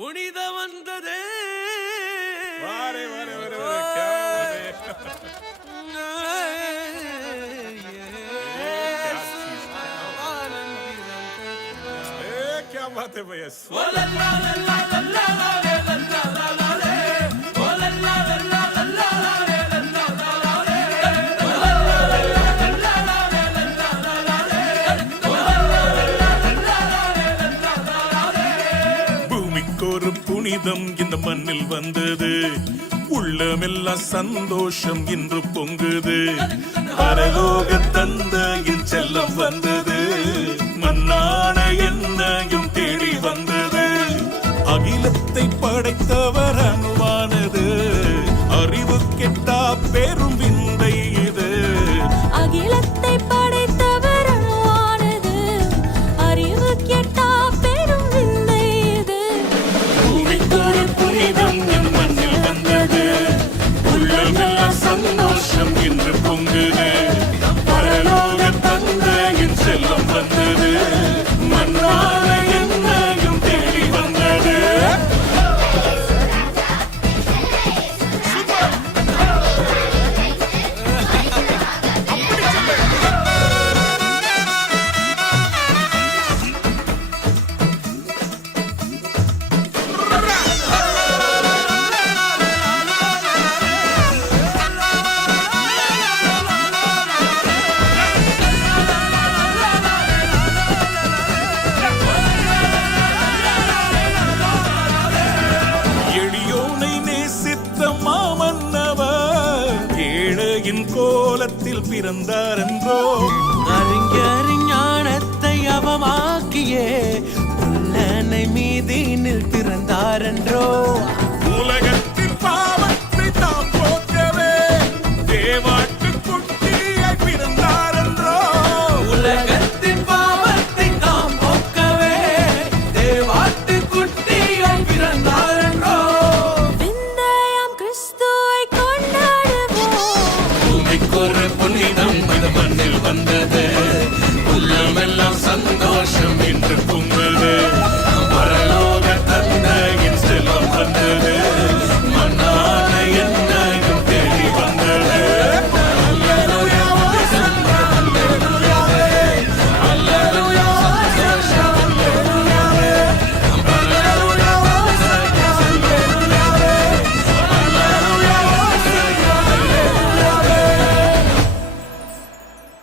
புனித வந்ததே வாரே வாரே வாரே क्या बात है भैया ஒரு புனிதம் இந்த மண்ணில் வந்தது உள்ளமெல்லாம் சந்தோஷம் இன்று பொங்குது பரலோக தந்தையின் செல்லம் வந்தது மண்ணான என்னையும் தேடி வந்தது அகிலத்தை படைத்தவர் அணுவானது அறிவு கெட்டா பெரும் விந்தை இது அகிலத்தை படைத்தவர் அணுவானது அறிவு கெட்டா பெரும் விந்தை இது பூமிக்கொரு புனிதம் என் மண்ணில் வந்தது உள்ளமெல்லாம் சந்தோஷம் இன்று பொங்குது பரலோக தந்தையின் செல்லம் வந்தது மண்ணான என்னையும் தேடி வந்தது கோலத்தில் பிறந்தார் என்றோ அறிஞர்